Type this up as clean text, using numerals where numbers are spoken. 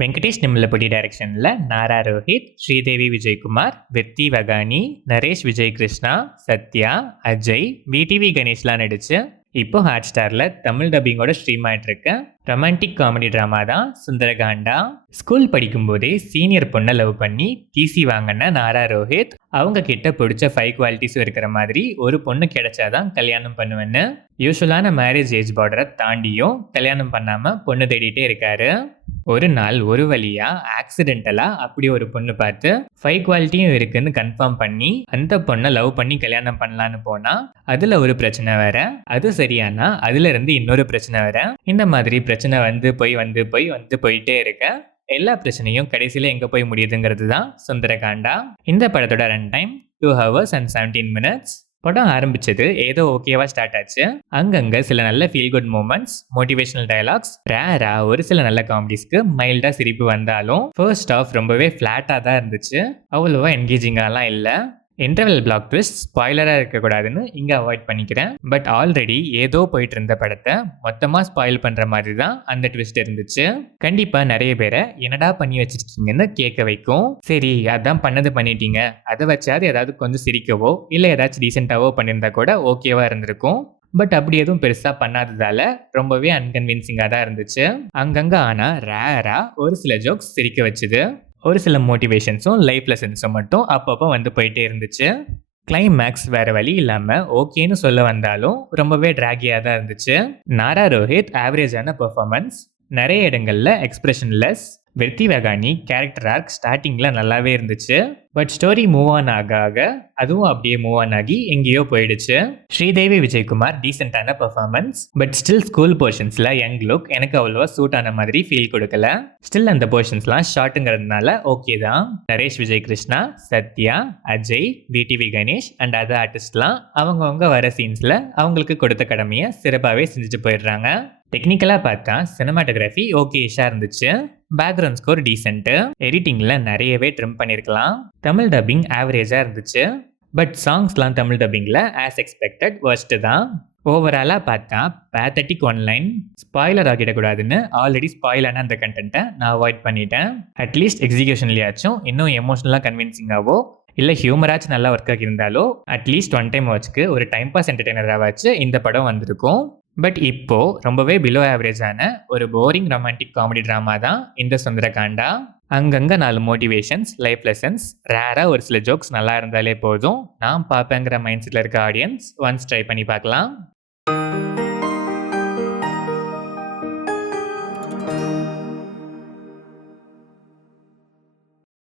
வெங்கடேஷ் நிம்மலப்படி டைரக்ஷனில் நாரா ரோஹித், ஸ்ரீதேவி விஜயகுமார், வித்தி வகானி, நரேஷ் விஜய் கிருஷ்ணா, சத்யா, அஜய், விடிவி கணேஷ்லாம் நடிச்சு இப்போ ஹாட் ஸ்டாரில் தமிழ் டப்பிங்கோட ஸ்ட்ரீம் ஆகிட்டு இருக்கு ரொமான்டிக் காமெடி ட்ராமா தான் சுந்தரகாண்டா. ஸ்கூல் படிக்கும்போதே சீனியர் பொண்ணை லவ் பண்ணி டிசி வாங்கின நாரா ரோஹித் அவங்க கிட்ட பிடிச்ச 5 குவாலிட்டிஸும் இருக்கிற மாதிரி ஒரு பொண்ணு கிடைச்சாதான் கல்யாணம் பண்ணுவேன்னு யூஸ்வலான மேரேஜ் ஏஜ் பார்டரை தாண்டியும் கல்யாணம் பண்ணாமல் பொண்ணு தேடிட்டே இருக்காரு. ஒரு நாள் ஒரு வழியா ஆக்சிடென்டலா அப்படி ஒரு பொண்ணு பார்த்து 5 குவாலிட்டியும் இருக்குன்னு கன்ஃபார்ம் பண்ணி அந்த பொண்ணை லவ் பண்ணி கல்யாணம் பண்ணலான்னு போனா அதுல ஒரு பிரச்சனை வேற. அது சரியானா அதுல இருந்து இன்னொரு பிரச்சனை வேற. இந்த மாதிரி பிரச்சனை வந்து போயிட்டே இருக்க எல்லா பிரச்சனையும் கடைசியில எங்க போய் முடியுதுங்கிறது தான் சுந்தரகாண்டா. இந்த படத்தோட run time 2 hours and 17 minutes. படம் ஆரம்பிச்சது ஏதோ ஓகேவா ஸ்டார்ட் ஆச்சு. அங்கங்க சில நல்ல feel good moments, motivational dialogues, ரேரா ஒரு சில நல்ல காமெடிஸ்க்கு மைல்டா சிரிப்பு வந்தாலும் ஃபர்ஸ்ட் ஆஃப் ரொம்பவே ஃபிளாட்டா தான் இருந்துச்சு. அவ்வளோவா என்கேஜிங்காலாம் இல்லை. இன்டர்வல் பிளாக் ட்விஸ்ட் ஸ்பாய்லராக இருக்கக்கூடாதுன்னு இங்கே அவாய்ட் பண்ணிக்கிறேன். பட் ஆல்ரெடி ஏதோ போயிட்டு இருந்த படத்தை மொத்தமாக ஸ்பாயில் பண்ணுற மாதிரி தான் அந்த ட்விஸ்ட் இருந்துச்சு. கண்டிப்பாக நிறைய பேரை என்னடா பண்ணி வச்சிருக்கீங்கன்னு கேட்க வைக்கும். சரி அதான் பண்ணது பண்ணிட்டீங்க, அதை வச்சாது ஏதாவது கொஞ்சம் சிரிக்கவோ இல்லை ஏதாச்சும் டீசெண்டாவோ பண்ணியிருந்தா கூட ஓகேவா இருந்திருக்கும். பட் அப்படி எதுவும் பெருசாக பண்ணாததால ரொம்பவே அன்கன்வின்சிங்காக தான் இருந்துச்சு. அங்கங்கே ஆனால் ரேரா ஒரு சில ஜோக்ஸ் சிரிக்க வச்சுது. ஒரு சில மோட்டிவேஷன்ஸும் லைஃப் லெசன்ஸும் மட்டும் அப்பப்போ வந்து போயிட்டே இருந்துச்சு. கிளைமேக்ஸ் வேற வழி இல்லாமல் ஓகேன்னு சொல்ல வந்தாலும் ரொம்பவே ட்ராகியாக தான் இருந்துச்சு. நாரா ரோஹித் ஆவரேஜான பெர்ஃபார்மன்ஸ், நிறைய இடங்கள்ல எக்ஸ்பிரஷன்லெஸ். வித்தி வகானி கேரக்டர் ஆர்க் ஸ்டார்டிங்கில் நல்லாவே இருந்துச்சு. பட் ஸ்டோரி மூவ் ஆன் ஆக அதுவும் அப்படியே மூவ் ஆன் ஆகி எங்கேயோ போயிடுச்சு. ஸ்ரீதேவி விஜயகுமார் டீசென்டான பெர்ஃபார்மன்ஸ், பட் ஸ்டில் ஸ்கூல் போர்ஷன்ஸில் யங் லுக் எனக்கு அவ்வளோவா சூட் ஆன மாதிரி ஃபீல் கொடுக்கல. ஸ்டில் அந்த போர்ஷன்ஸ்லாம் ஷார்ட்டுங்கிறதுனால ஓகே தான். Naresh Vijay Krishna, Sathya, Ajay, VTV Ganesh and other ஆர்டிஸ்ட்லாம் அவங்கவுங்க வர சீன்ஸில் அவங்களுக்கு கொடுத்த கடமையை சிறப்பாகவே செஞ்சுட்டு போயிடுறாங்க. டெக்னிக்கலாக பார்த்தா சினிமாட்டோகிராஃபி ஓகேஷாக இருந்துச்சு. Background score decent. எடிட்டிங்கில் நிறையவே ட்ரிம் பண்ணியிருக்கலாம். தமிழ் டப்பிங் ஆவரேஜாக இருந்துச்சு. பட் சாங்ஸ்லாம் தமிழ் டப்பிங்கில் ஆஸ் எக்ஸ்பெக்டட் வர்ஸ்ட்டு தான். ஓவராலாக பார்த்தா பேத்தட்டிக் ஒன்லைன். ஸ்பாய்லர் ஆகிடக்கூடாதுன்னு ஆல்ரெடி ஸ்பாயிலான அந்த கண்டென்ட்டை நான் அவாய்ட் பண்ணிட்டேன். அட்லீஸ்ட் எக்ஸிகியூஷன்லையாச்சும் இன்னும் எமோஷனலாக கன்வின்சிங்காவோ இல்லை ஹியூமராச்சும் நல்லா ஒர்க் ஆகியிருந்தாலோ அட்லீஸ்ட் ஒன் டைம் வாட்ச்க்கு ஒரு டைம் பாஸ் என்டர்டெய்னராகவாச்சு இந்த படம் வந்திருக்கும். பட் இப்போ ரொம்பவே பிலோ ஆவரேஜான ஒரு போரிங் ரொமான்டிக் காமெடி ட்ராமா தான் இந்த சுந்தரகாண்டா. அங்கங்கே 4 மோட்டிவேஷன்ஸ், லைஃப் லெசன்ஸ், ரேராக ஒரு சில ஜோக்ஸ் நல்லா இருந்தாலே போதும். நான் பார்ப்பேங்கிற மைண்ட் செட்டில் இருக்க ஆடியன்ஸ் ஒன்ஸ் ட்ரை பண்ணி பார்க்கலாம்.